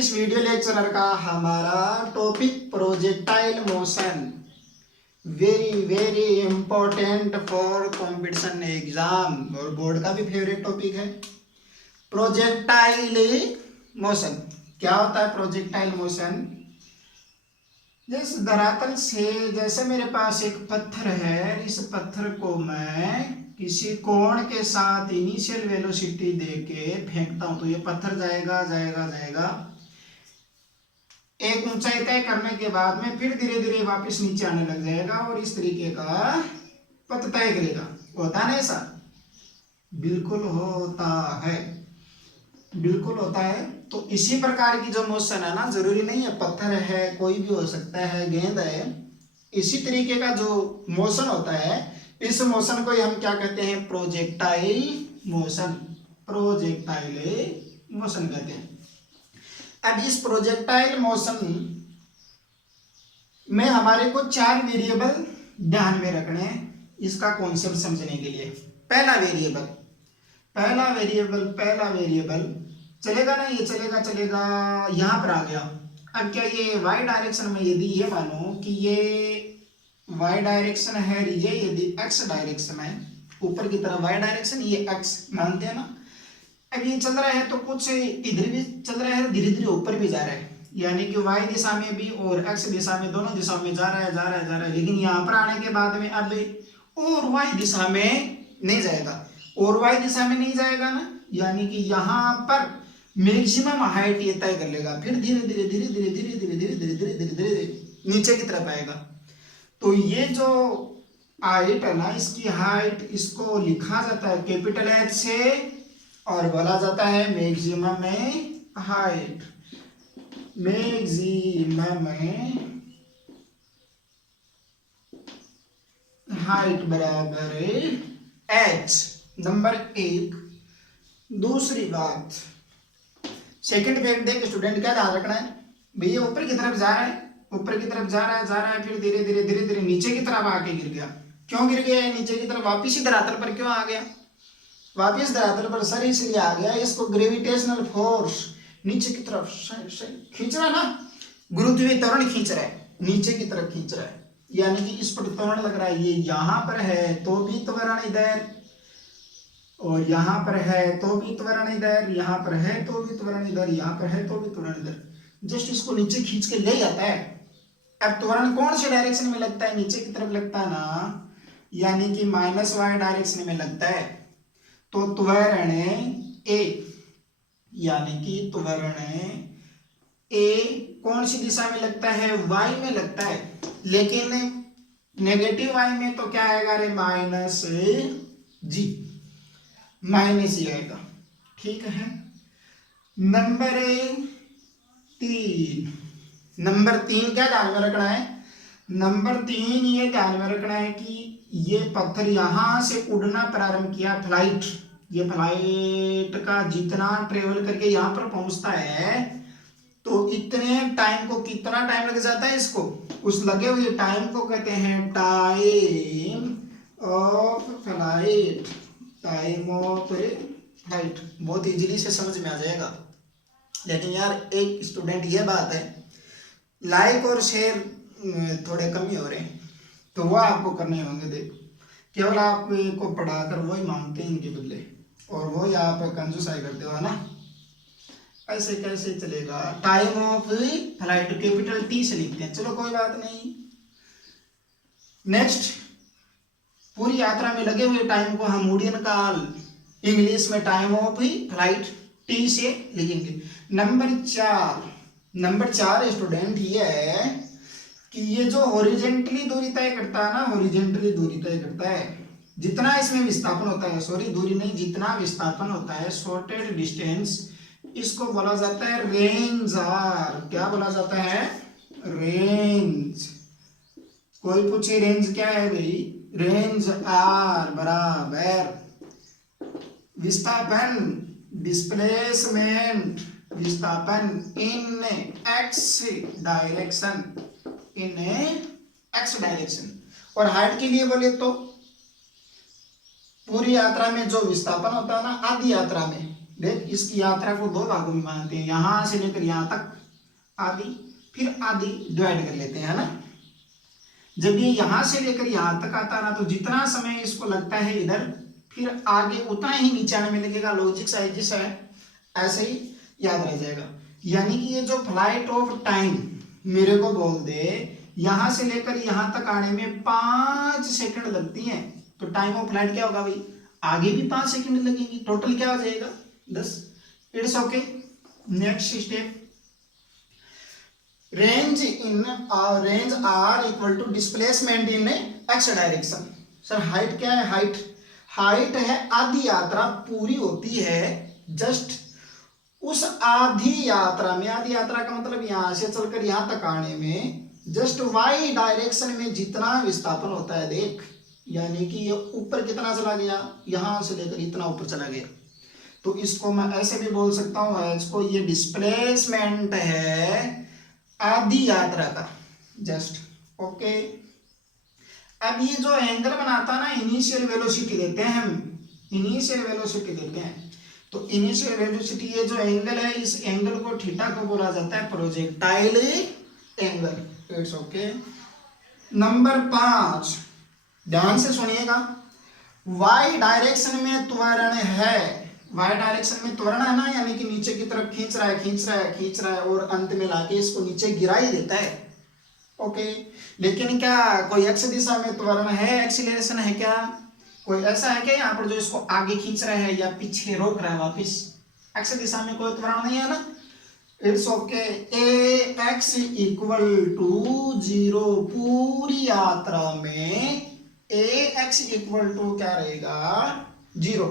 इस video lecture का हमारा topic projectile motion, very very important for competition exam और बोर्ड का भी फेवरेट टॉपिक है। प्रोजेक्टाइल मोशन क्या होता है? प्रोजेक्टाइल मोशन जैसे धरातल से, जैसे मेरे पास एक पत्थर है, इस पत्थर को मैं किसी कोण के साथ इनिशियल वेलोसिटी देके फेंकता हूं तो ये पत्थर जाएगा जाएगा जाएगा, एक ऊंचाई तय करने के बाद में फिर धीरे धीरे वापस नीचे आने लग जाएगा और इस तरीके का पथ तय करेगा। होता है ऐसा? बिल्कुल होता है, बिल्कुल होता है। तो इसी प्रकार की जो मोशन है ना, जरूरी नहीं है पत्थर है, कोई भी हो सकता है, गेंद है, इसी तरीके का जो मोशन होता है, इस मोशन को हम क्या कहते हैं? प्रोजेक्टाइल मोशन, प्रोजेक्टाइल मोशन कहते हैं। अब इस प्रोजेक्टाइल मोशन में हमारे को 4 वेरिएबल ध्यान में रखने हैं इसका कॉन्सेप्ट समझने के लिए। पहला वेरिएबल चलेगा ना, ये चलेगा यहां पर आ गया। अब क्या ये वाई डायरेक्शन में, यदि ये मानो कि ये वाई डायरेक्शन है, ये यदि एक्स डायरेक्शन है, ऊपर की तरफ वाई डायरेक्शन, ये एक्स मानते हैं ना। अब ये चल रहा है तो कुछ इधर भी चल रहा है, धीरे धीरे ऊपर भी जा रहा है, यानी कि वाई दिशा में भी और एक्स दिशा में, दोनों दिशाओं में जा रहा है। लेकिन यहाँ पर आने के बाद में अब और वाई दिशा में नहीं जाएगा, और वाई दिशा में नहीं जाएगा ना, यानी कि यहाँ पर मैक्सिमम हाइट ये तय कर लेगा, फिर धीरे धीरे धीरे धीरे धीरे धीरे धीरे धीरे धीरे धीरे धीरे नीचे की तरफ आएगा। तो ये जो हाइट है ना, इसकी हाइट, इसको लिखा जाता है कैपिटल एच से और बोला जाता है मैक्सिमम हाइट। मैक्सिमम हाइट बराबर एच, नंबर 1। दूसरी बात, सेकंड फैक्ट देख स्टूडेंट, क्या ध्यान रखना है भैया? ऊपर की तरफ जा रहा है, फिर धीरे धीरे नीचे की तरफ आके गिर गया। क्यों गिर गया नीचे की तरफ? वापिस ही धरातल पर क्यों आ गया? वापिस धरातल पर सर इसलिए आ गया, इसको ग्रेविटेशनल फोर्स नीचे की तरफ खींच रहा है ना, गुरुत्वीय त्वरण खींच रहा है, नीचे की तरफ खींच रहा है, यानी कि इस पर त्वरण लग रहा है। ये यहां पर है तो भी त्वरण इधर, और यहां पर है तो भी त्वरण इधर, यहां पर है तो भी त्वरण इधर, यहां पर है तो भी त्वरण इधर, जस्ट इसको नीचे खींच के ले जाता है। अब त्वरण कौन से डायरेक्शन में लगता है? नीचे की तरफ लगता है ना, यानी कि माइनस वाई डायरेक्शन में लगता है। तो त्वरण ए, यानी कि त्वरण ए कौन सी दिशा में लगता है? वाई में लगता है। लेकिन नेगेटिव वाई में तो क्या आएगा रे? माइनस जी, माइनस ही आएगा। ठीक है। नंबर 3 क्या ध्यान में रखना है? नंबर 3 ये ध्यान में रखना है कि ये पत्थर यहां से उड़ना प्रारंभ किया, फ्लाइट, ये फ्लाइट का जितना ट्रेवल करके यहां पर पहुंचता है तो इतने टाइम को, कितना टाइम लग जाता है इसको? उस लगे हुए टाइम को कहते हैं time of flight, time of flight. बहुत इजीली से समझ में आ जाएगा। लेकिन यार एक स्टूडेंट, ये बात है, लाइक और शेयर थोड़े कम ही हो रहे हैं, तो वो आपको करने होंगे। देखो, केवल आपको पढ़ाकर वो ही मांगते हैं इनके बदले, और वो ही आप कंजूसाई करते हो ना। ऐसे कैसे चलेगा? Time of flight capital T से लिखते हैं, चलो कोई बात नहीं। नेक्स्ट, पूरी यात्रा में लगे हुए टाइम को हम उड़न काल, इंग्लिश में टाइम ऑफ फ्लाइट टी से लिखेंगे। नंबर 4 स्टूडेंट ये है कि ये जो हॉरिजेंटली दूरी तय करता है ना, हॉरिजेंटली दूरी तय करता है, जितना इसमें विस्थापन होता है, सॉरी दूरी नहीं, जितना विस्थापन होता है, शॉर्टेड डिस्टेंस, इसको बोला जाता है रेंज आर। क्या बोला जाता है? रेंज। कोई पूछे रेंज क्या है भाई? रेंज आर बराबर विस्थापन, डिस्प्लेसमेंट, विस्थापन इन एक्स डायरेक्शन, इन एक्स डायरेक्शन। और हाइट के लिए बोले तो पूरी यात्रा में जो विस्थापन होता है ना, आधी यात्रा में, देख इसकी यात्रा को दो भागों में मानते हैं, यहां से लेकर यहां तक आधी, फिर आधी डिवाइड कर लेते हैं, है ना। जब ये यहां से लेकर यहां तक आता ना, तो जितना समय इसको लगता है इधर, फिर आगे उतना ही नीचे आने में लगेगा। लॉजिक साइजिस है, ऐसे ही याद रह जाएगा। यानी कि ये जो फ्लाइट ऑफ टाइम मेरे को बोल दे, यहां से लेकर यहां तक आने में 5 सेकंड लगती हैं, तो टाइम ऑफ फ्लाइट क्या होगा भाई, आगे भी 5 सेकंड लगेंगे, टोटल क्या हो जाएगा 10। It's okay. Next step, range R equal to displacement in X direction. Sir height क्या है, हाइट है आधी यात्रा पूरी होती है जस्ट उस आधी यात्रा में, आधी यात्रा का मतलब यहां से चलकर यहां तक आने में जस्ट वाई डायरेक्शन में जितना विस्थापन होता है देख, यानी कि ये ऊपर कितना चला गया, यहां से लेकर इतना ऊपर चला गया, तो इसको मैं ऐसे भी बोल सकता हूं, इसको ये डिस्प्लेसमेंट है आधी यात्रा का जस्ट। ओके, अब ये जो एंगल बनाता है ना, इनिशियल वेलोसिटी देते हैं हम, इनिशियल वेलोसिटी देते हैं, तो इनिशियल वेलोसिटी ये जो एंगल है, इस एंगल को थीटा को बोला जाता है projectile angle. It's okay. Number 5, ध्यान से सुनिएगा, वाई डायरेक्शन में त्वरण है, वाई डायरेक्शन में त्वरण है ना, यानी कि नीचे की तरफ खींच रहा है और अंत में लाके इसको नीचे गिरा ही देता है। ओके, लेकिन क्या कोई एक्स दिशा में त्वरण है, एक्सीलरेशन है क्या, कोई ऐसा है क्या यहाँ पर जो इसको आगे खींच रहा है या पीछे रोक रहा है वापिस, एक्स दिशा में कोई त्वरण नहीं है ना। It's okay. A X equal to 0 पूरी यात्रा में, ए एक्स इक्वल टू क्या रहेगा 0।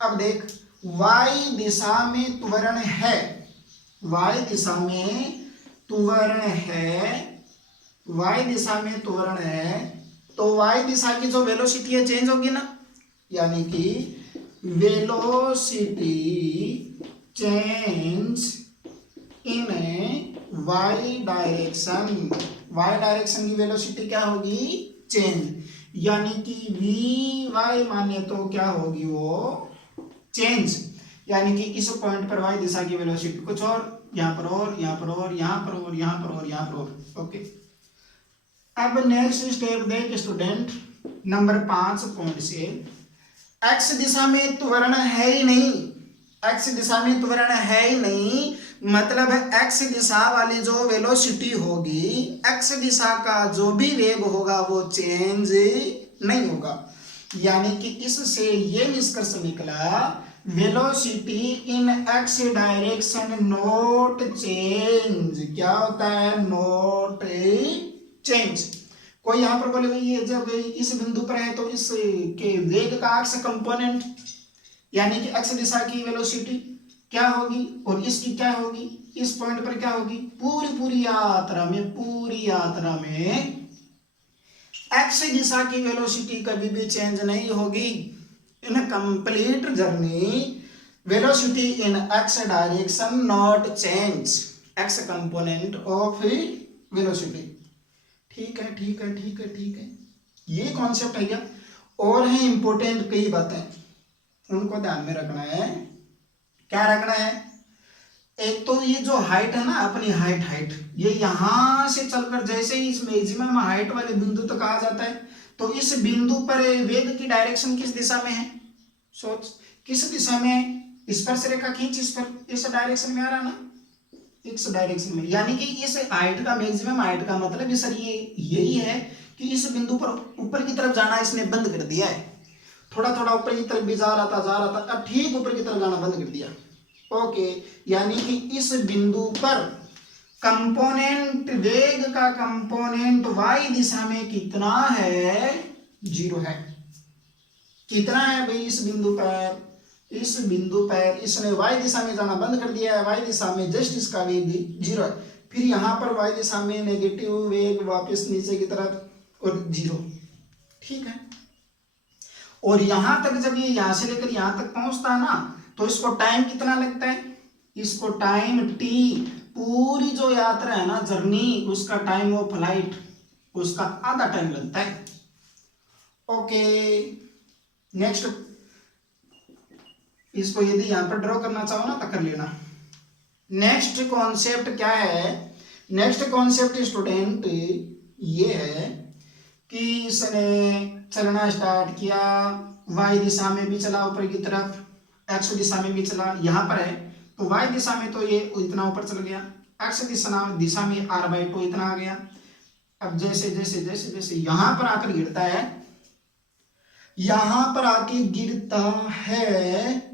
अब देख y दिशा में त्वरण है, y दिशा में त्वरण है, y दिशा में त्वरण है, तो y दिशा की जो वेलोसिटी है चेंज होगी ना, यानी कि velocity change in y direction, y direction की वेलोसिटी क्या होगी चेंज, यानी कि vy माने तो क्या होगी वो चेंज, यानी कि इस पॉइंट पर y दिशा की वेलोसिटी कुछ और, यहाँ पर और, यहाँ पर और, यहाँ पर और, यहाँ पर और, यहाँ पर और। ओके, अब नेक्स्ट स्टेप देख स्टूडेंट, नंबर 5 पॉइंट से, x दिशा में त्वरण है ही नहीं, x दिशा में त्वरण है ही नहीं, मतलब x दिशा वाली जो वेलोसिटी होगी, x दिशा का जो भी वेग होगा वो चेंज नहीं होगा, यानी कि इससे ये निष्कर्ष निकला velocity in X direction not change. क्या होता है नॉट चेंज। कोई यहाँ पर बोले भाई ये जब इस बिंदु पर है तो इस के वेग का एक्स कंपोनेंट, यानी कि एक्स दिशा की वेलोसिटी क्या होगी और इसकी क्या होगी, इस पॉइंट पर क्या होगी, पूरी यात्रा में एक्स दिशा की वेलोसिटी कभी भी चेंज नहीं होगी। In complete journey velocity in X direction not change, x component of velocity. ठीक है, ये कॉन्सेप्ट है क्या, और है इंपॉर्टेंट कई बातें, उनको ध्यान में रखना है। क्या रखना है, एक तो ये जो हाइट है ना, अपनी हाइट ये यहां से चलकर जैसे ही इस मैक्सिमम हाइट वाले बिंदु तक आ जाता है, तो इस बिंदु पर वेग की डायरेक्शन किस दिशा में है, सोच किस दिशा में है, स्पर्श रेखा खींच इस पर, इस डायरेक्शन में आ रहा ना, इस डायरेक्शन में, यानी कि इस हाइट का मैक्सिमम हाइट का मतलब सर ये यही है कि इस बिंदु पर ऊपर की तरफ जाना इसने बंद कर दिया है, थोड़ा ऊपर की तरफ भी जा रहा था, अब ठीक ऊपर की तरफ जाना बंद कर दिया। ओके, यानी कि इस बिंदु पर कंपोनेंट, वेग का कंपोनेंट y दिशा में कितना है, 0 है। कितना है भाई इस बिंदु पर इसने y दिशा में जाना बंद कर दिया है, y दिशा में जस्ट इसका वेग 0 है, फिर यहाँ पर y दिशा में नेगेटिव वेग वापस नीचे की तरफ और 0। ठीक है, और यहां तक जब ये यहां से लेकर यहां तक पहुंचता है ना, तो इसको टाइम कितना लगता है, इसको टाइम t, पूरी जो यात्रा है ना जर्नी, उसका टाइम ऑफ फ्लाइट उसका आधा टाइम लगता है। ओके, नेक्स्ट इसको यदि यहाँ पर ड्रॉ करना चाहो ना तो कर लेना। नेक्स्ट कॉन्सेप्ट क्या है, नेक्स्ट कॉन्सेप्ट स्टूडेंट ये है कि इसने चलना स्टार्ट किया, वाई दिशा में भी चला ऊपर की तरफ, एक्स दिशा में भी चला, यहाँ पर है तो वाई दिशा में तो ये इतना ऊपर चल गया, एक्स दिशा में r/2 इतना आ गया। अब जैसे जैसे जैसे जैसे यहाँ पर आकर गिरता है, यहाँ पर आके गिरता है,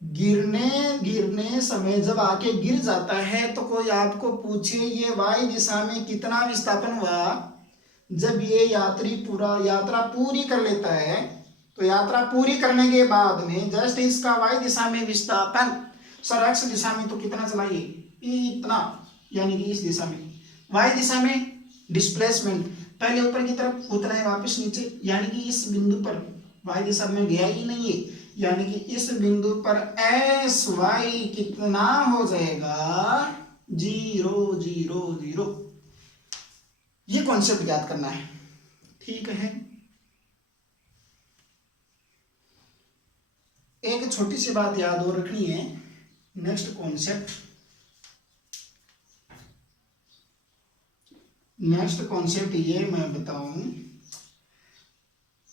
गिरने समय जब आके गिर जाता है तो कोई आपको पूछे ये वाई दिशा में कितना विस्थापन हुआ, जब ये यात्रा पूरी कर लेता है तो यात्रा पूरी करने के बाद में जस्ट इसका वाई दिशा में विस्थापन, सर एक्स दिशा में तो कितना चलाइए इतना, यानी कि इस दिशा में, वाई दिशा में डिस्प्लेसमेंट पहले ऊपर की तरफ उतना है वापस नीचे, यानी कि इस बिंदु पर वाई दिशा में गया ही नहीं है, यानी कि इस बिंदु पर एस वाई कितना हो जाएगा 0 0 0। ये कॉन्सेप्ट याद करना है, ठीक है। एक छोटी सी बात याद और रखनी है, नेक्स्ट कॉन्सेप्ट ये मैं बताऊं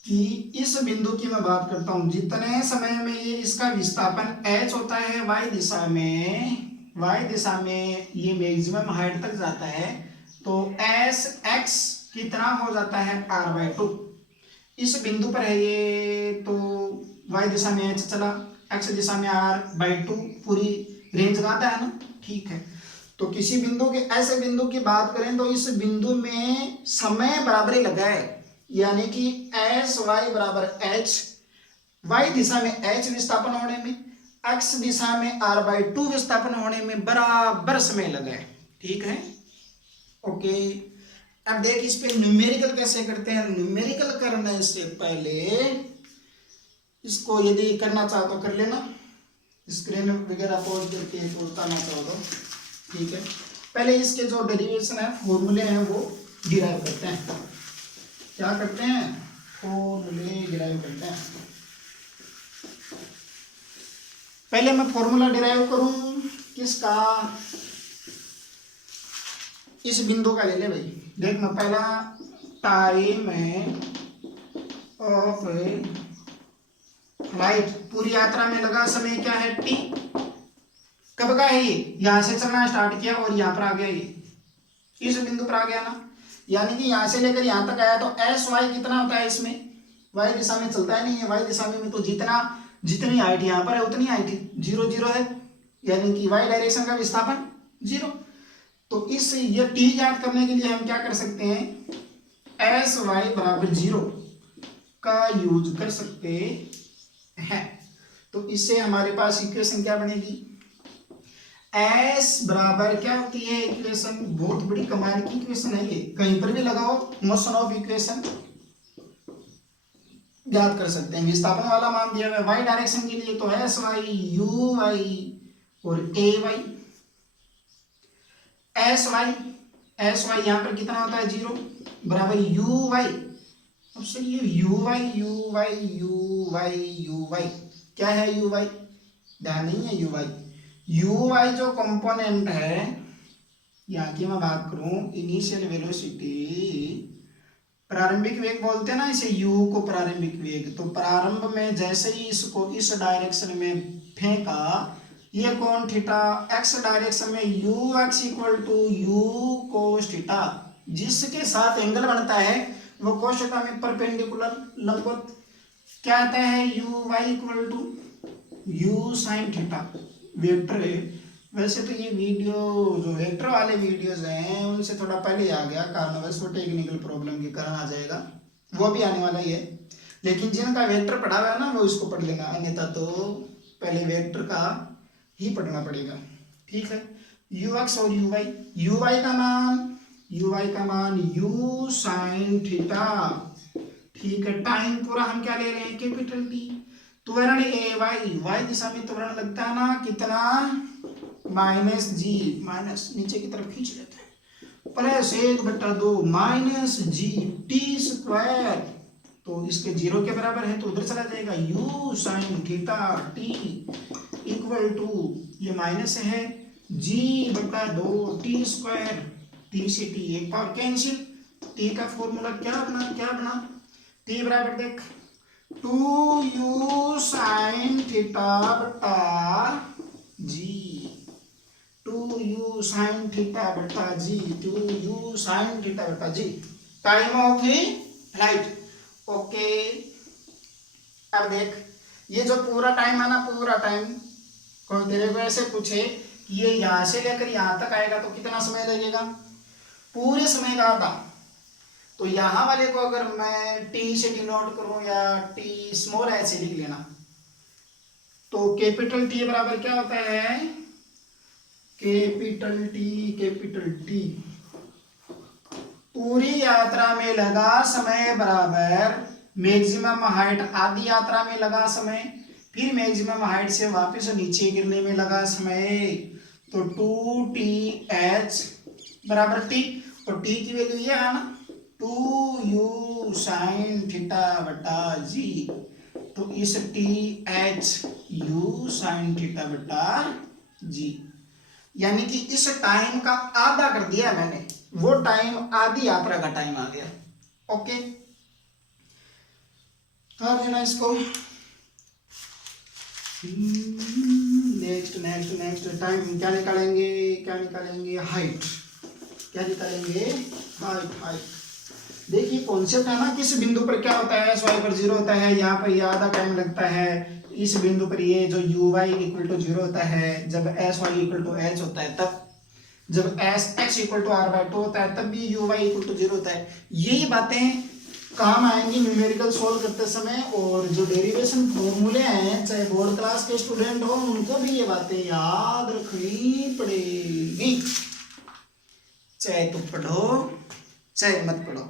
कि इस बिंदु की मैं बात करता हूं, जितने समय में ये इसका विस्थापन h होता है वाई दिशा में ये मैक्सिमम हाइट तक जाता है तो एस एक्स कितना हो जाता है r/2। इस बिंदु पर है ये तो y दिशा में h चला, x दिशा में r/2, पूरी रेंज आता है ना, ठीक है। तो किसी बिंदु के ऐसे बिंदु की बात करें तो इस बिंदु में समय बराबरी लगाए, यानी कि एस वाई बराबर h, y दिशा में h विस्थापन होने में, x दिशा में r/2 विस्थापन होने में बराबर समय लगाए, ठीक है, ओके। अब देख इस पे न्यूमेरिकल कैसे करते हैं। न्यूमेरिकल करने से पहले इसको यदि करना चाहो तो कर लेना, स्क्रीन वगैरह पॉज करके तो बताना चाहो तो, ठीक है। पहले इसके जो डेरिवेशन है, फॉर्मूले हैं वो डिराइव करते हैं। क्या करते हैं, फॉर्मूले डिराइव करते हैं। पहले मैं फॉर्मूला डिराइव करूं किसका, इस बिंदु का ले ले भाई। देखना पहला टाइम ऑफ फ्लाइट, पूरी यात्रा में लगा समय क्या है t, कब का है ये, यहां से चलना स्टार्ट किया और यहां पर आ गया, ये इस बिंदु पर आ गया ना, यानी कि यहां से लेकर यहां तक आया तो एस वाई कितना होता है, इसमें वाई दिशा में चलता है नहीं है, वाई दिशा में तो जितनी हाइट यहां पर है उतनी हाइट 0 0 है, यानी कि वाई डायरेक्शन का विस्थापन 0। तो इस ये टी याद करने के लिए हम क्या कर सकते हैं, एस वाई बराबर 0 का यूज कर सकते हैं। तो इससे हमारे पास इक्वेशन क्या बनेगी, एस बराबर क्या होती है इक्वेशन, बहुत बड़ी कमाल की इक्वेशन है ये, कहीं पर भी लगाओ मोशन ऑफ इक्वेशन याद कर सकते हैं। विस्थापन वाला मान दिया हुआ वाई डायरेक्शन के लिए तो एस वाई यू वाई और ए वाई, एस वाई यहाँ पर कितना होता है 0 बराबर यू वाई। अब सर ये यू वाई क्या है, यू वाई ध्यान नहीं है, यू वाई जो कंपोनेंट है, यहाँ की मैं बात करूं इनिशियल वेलोसिटी, प्रारंभिक वेग बोलते हैं ना इसे, यू को प्रारंभिक वेग, तो प्रारंभ में जैसे ही इसको इस डायरेक्शन में फेंका, ये कोण थीटा एक्स डायरेक्शन में U X equal to U cos theta, जिसके साथ एंगल बनता है वो कोस थीटा में परपेंडिकुलर लंबवत क्या आता है, U Y equal to U sine theta. Vector है, वैसे तो ये वीडियो जो वेक्टर वाले वीडियोज हैं उनसे थोड़ा पहले आ गया, कारणवश वो टेक्निकल प्रॉब्लम के कारण आ जाएगा, वो भी आने वाला ही है, लेकिन जिनका वेक्टर पढ़ा हुआ है ना वो इसको पढ़ लेना, अन्यथा तो पहले वेक्टर का ही पढ़ना पड़ेगा, ठीक है। यू एक्स और यू वाई का मान यू साइन थीटा, ठीक है। टाइम पूरा हम क्या ले रहे हैं, कैपिटल टी। त्वरण ए वाई दिशा में त्वरण लगता है ना कितना, माइनस जी, माइनस नीचे की तरफ खींच लेते हैं, plus 1/2 minus g T square, तो इसके 0 के बराबर है तो उधर चला जाएगा। u sine theta t equal to ये माइनस है g बटा 2 t² t से t एक पावर कैंसिल। t का फॉर्मूला क्या बना t बराबर देख 2u साइन थीटा बटा g 2u साइन थीटा बटा g 2u साइन थीटा बटा g time of flight. Okay अब देख ये जो पूरा टाइम है ना, पूरा टाइम को तेरे को ऐसे पूछे कि ये यहां से लेकर यहां तक आएगा तो कितना समय लगेगा, पूरे समय का आधा। तो यहां वाले को अगर मैं टी से डिनोट करूं या टी स्मॉल h से लिख लेना, तो कैपिटल टी बराबर क्या होता है, कैपिटल टी पूरी यात्रा में लगा समय बराबर मैक्सिमम हाइट आधी यात्रा में लगा समय, फिर मैक्सिमम हाइट से वापस नीचे गिरने में लगा समय। तो 2TH बराबर टी, और टी की वैल्यू ये है ना 2u साइन थीटा बटा g। तो इस TH u साइन थीटा बटा g, यानी कि इस टाइम का आधा कर दिया मैंने, वो टाइम आधी यात्रा का टाइम आ गया। ओके कर लेना इसको। नेक्स्ट टाइम क्या निकालेंगे हाइट। देखिए कॉन्सेप्ट है ना, किस बिंदु पर क्या होता है, SY पर 0 होता है, यहाँ पर ये आधा टाइम लगता है। इस बिंदु पर ये जो UY इक्वल टू 0 होता है, जब SY इक्वल टू H होता है तब, जब SX इक्वल टू R/2 होता है तब भी UY इक्वल टू 0 होता है। यही बातें काम आएंगी न्यूमेरिकल सोल्व करते समय, और जो डेरिवेशन फॉर्मूले हैं चाहे बोर्ड क्लास के स्टूडेंट हो उनको भी ये बातें याद रखनी पड़ेगी, चाहे तुम पढ़ो चाहे मत पढ़ो।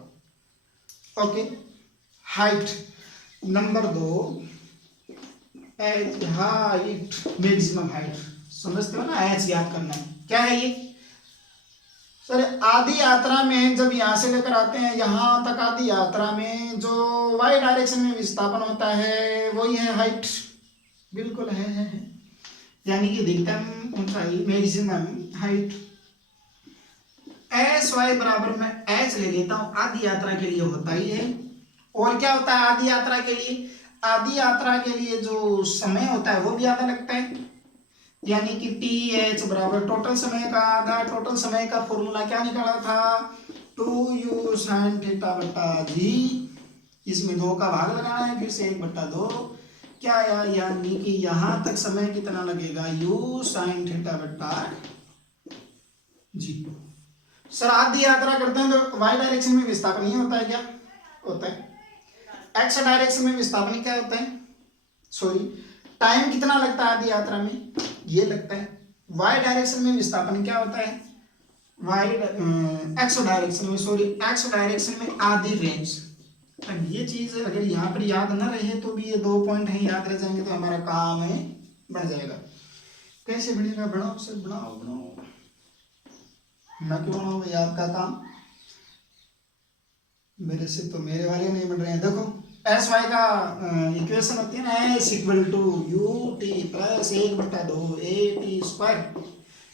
Okay height number 2 height maximum height समझते हो ना, एच याद करना है। क्या है ये सर, आधी यात्रा में जब यहां से लेकर आते हैं यहां तक, आधी यात्रा में जो y डायरेक्शन में विस्थापन होता है वही है हाइट। बिल्कुल है। यानी कि अधिकतम ऊंचाई मैक्सिमम हाइट। SY बराबर मैं h ले लेता हूं, आधी यात्रा के लिए होता ही है। और क्या होता है आधी यात्रा के लिए, आधी यात्रा के लिए जो समय होता है वो भी आधा लगता है, यानी कि TH बराबर टोटल समय का आधा। टोटल समय का फॉर्मूला क्या निकाला था, 2u साइन थीटा बटा g। इसमें 2 का भाग लगाना है, फिर से 1/2 क्या आया, यानी कि यहां तक समय कितना लगेगा, u साइन थीटा बटा g। सर आधी यात्रा करते हैं तो y डायरेक्शन में विस्थापन ही होता है, क्या होता है, x डायरेक्शन में विस्थापन क्या होता है, सॉरी टाइम कितना लगता है आधी यात्रा में, ये लगता है। y डायरेक्शन में विस्थापन क्या होता है, x डायरेक्शन में आधी रेंज। अब ये चीज अगर यहाँ पर याद न रहे तो भी ये 2 पॉइंट हैं, याद रह जाएंगे तो हमारा काम है बन जाएगा। कैसे बनेगा, बनाओ सर बनाओ ना, क्यों बनाओ भाई आपका काम, मेरे से तो मेरे वाले नहीं बन रहे हैं। देखो SY का इक्वेशन होती है ना, S equal to UT plus 1/2 AT²।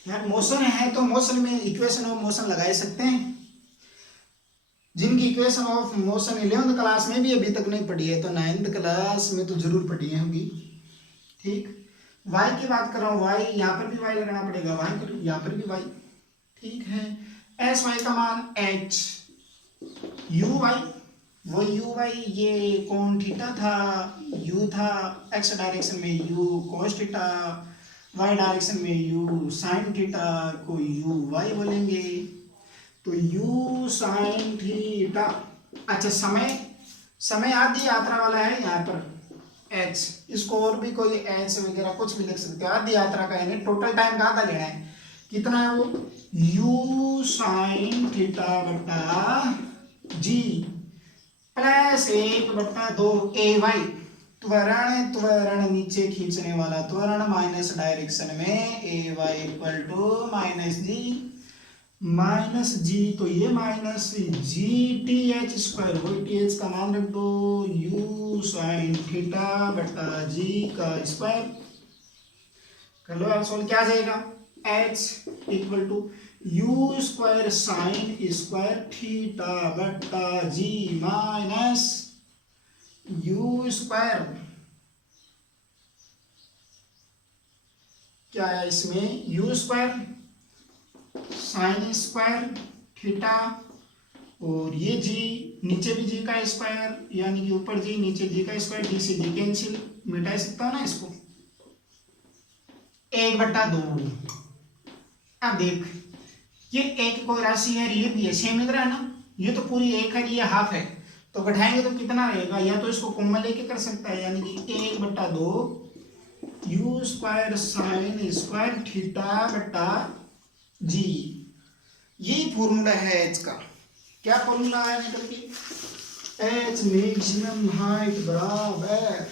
यार मोशन है तो मोशन में इक्वेशन ऑफ मोशन लगा सकते हैं। जिनकी equation of motion 11th class में भी अभी तक नहीं पढ़ी है तो 9th क्लास में तो जरूर पढ़ी है होगी। ठीक, y की बात कर रहा हूँ, y यहाँ पर भी y लगाना पड़ेगा, y यहाँ पर भी y। ठीक है, SY का मान h, UY वो UY ये कोण थीटा था, U था, x डायरेक्शन में U cos theta, y direction में U sin थीटा को UY बोलेंगे। तो U sin थीटा, अच्छा समय आधी यात्रा वाला है यहाँ पर h, इसको और भी कोई h वगैरह कुछ भी लिख सकते हैं। आधी यात्रा का यानी टोटल टाइम का आधा लेना है, कितना है वो, U sin थीटा बटा g प्लस 1/2 AY। त्वरण नीचे खींचने वाला त्वरण माइनस डायरेक्शन में AY equal to minus g minus g, तो ये minus g T H square, वही टी एच का मान रख दो, यू साइन थीटा बटा जी का स्क्वायर कर लो यार सोल्व। क्या आ जाएगा, H equal to U square sine square theta बटा जी माइनस यू स्क्वायर, क्या है इसमें, U square sine square theta, और ये जी नीचे भी जी का स्क्वायर, यानी कि ऊपर जी नीचे जी का स्क्वायर, जी से जी कैंसिल, मिटा सकता हूं ना इसको, 1/2। अब देख ये एक कोई राशि है, ये भी है, सेम इधर है ना, ये तो पूरी एक है, ये हाफ है, तो घटाएंगे तो कितना रहेगा, या तो इसको कॉमन लेके कर सकता है, यानी कि 1/2 you square sine square theta बटा जी, यही फॉर्मूला है एच का। क्या फॉर्मूला है निकल के, एच मैक्सिमम हाइट बराबर,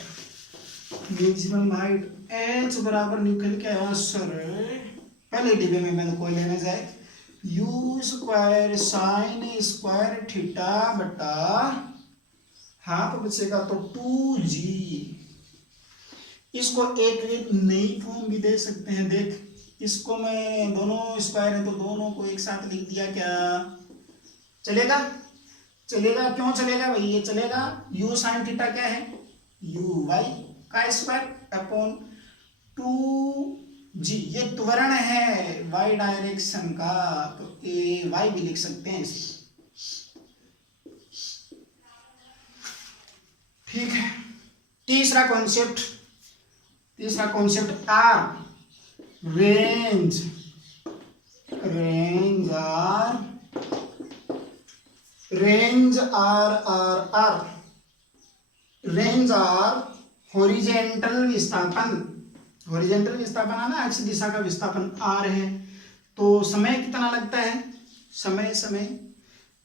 मैक्सिमम हाइट एच बराबर निकल के आया सर, पहले डिब्बे में मैंने कोई लेने जाए, you square sine square theta बटा हाफ बचेगा तो 2g, इसको एक नई फॉर्म भी दे सकते हैं, देख इसको मैं, दोनों स्क्वायर है तो दोनों को एक साथ लिख दिया, क्या चलेगा, चलेगा क्यों चलेगा भाई, ये चलेगा, यू साइन थीटा क्या है, यू वाई का स्क्वायर अपॉन 2g, ये त्वरण है वाई डायरेक्शन का, तो ए वाई भी लिख सकते हैं इसे, ठीक है। तीसरा concept R, range R horizontal विस्थापन है ना, एक्स दिशा का विस्थापन आर है, तो समय कितना लगता है, समय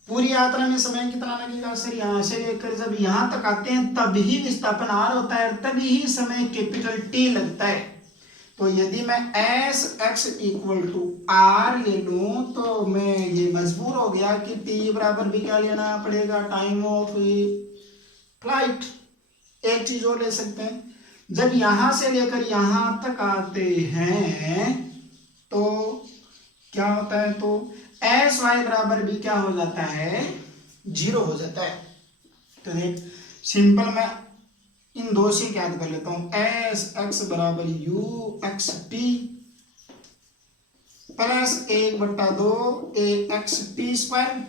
पूरी यात्रा में समय कितना लगेगा सर, यहाँ से लेकर जब यहाँ तक आते हैं तभी विस्थापन आर होता है, तभी ही समय कैपिटल टी लगता है। तो यदि मैं S X equal to R ले लूं तो मैं ये मजबूर हो गया कि टी बराबर भी क्या लेना पड़ेगा, टाइम ऑफ फ्लाइट। एक चीज और ले सकते हैं, जब यहां से लेकर यहां तक आते हैं तो क्या होता है, तो एस वाई बराबर भी क्या हो जाता है, 0 हो जाता है। तो देख सिंपल मैं इन दो से क्या कर लेता हूं, एस एक्स बराबर U X T plus 1/2 A X T square,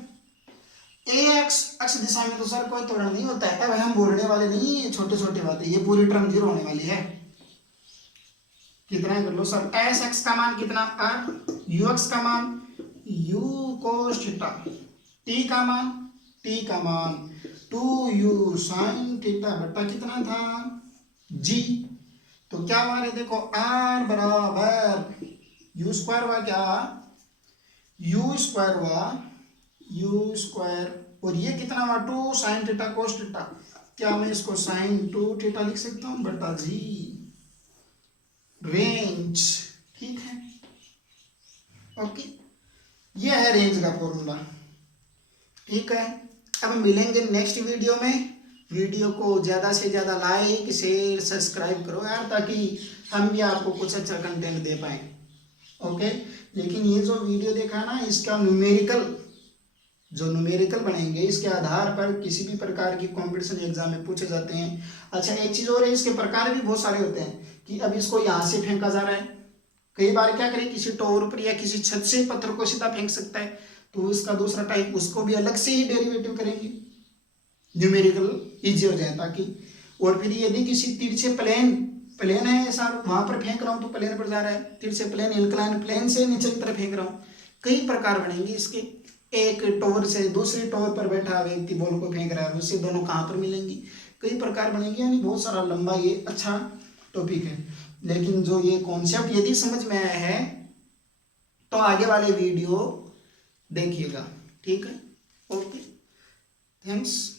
A X दिशा में तो सर कोई त्वरण नहीं होता है, अब हम बोलने वाले नहीं छोटे छोटे बातें, ये पूरी टर्म 0 होने वाली है। कितना कर लो सर, एस एक्स का मान कितना आर, यू एक्स का मान यू कोस थीटा, टी का मान 2u साइन थीटा बटा कितना था g, तो क्या हुआ रे देखो, r बराबर यू स्क्वायर हुआ, क्या यू स्क्वायर और ये कितना हुआ 2 साइन थीटा कोस थीटा, क्या मैं इसको साइन 2 थीटा लिख सकता हूँ बटा g, रेंज, ठीक है ओके, ये है रेंज का फॉर्मूला, ठीक है। अब मिलेंगे नेक्स्ट वीडियो में, वीडियो को ज़्यादा से ज़्यादा लाइक शेयर सब्सक्राइब करो यार, ताकि हम भी आपको कुछ अच्छा कंटेंट दे पाएँ, ओके। लेकिन ये जो वीडियो देखा ना, इसका न्यूमेरिकल बनेंगे, इसके आधार पर किसी भी प्रकार की कॉम्पिटिशन एग्जाम में पूछे जाते हैं। अच्छा एक चीज़ और है, इसके प्रकार भी बहुत सारे होते हैं, कि अब इसको यहाँ से फेंका जा रहा है, कई बार क्या करें, किसी टॉवर पर या किसी छत से पत्थर को सीधा फेंक सकता है, तो इसका दूसरा टाइप, उसको भी अलग से ही डेरिवेटिव करेंगे, न्यूमेरिकल इजी हो जाए ताकि। और फिर यदि किसी तिरछे प्लेन है सर, वहां पर फेंक रहा हूँ तो प्लेन पर जा रहा है, तिरछे प्लेन इंक्लाइन प्लेन से नीचे की तरफ फेंक रहा हूँ, कई प्रकार बनेंगे इसके। एक टॉवर से दूसरी टॉवर पर बैठा व्यक्ति बॉल को फेंक रहा है, उससे दोनों कहाँ पर मिलेंगी, कई प्रकार बनेंगे, यानी बहुत सारा लंबा ये अच्छा टॉपिक है। लेकिन जो ये कॉन्सेप्ट यदि समझ में आया है तो आगे वाले वीडियो देखिएगा, ठीक है ओके, थैंक्स।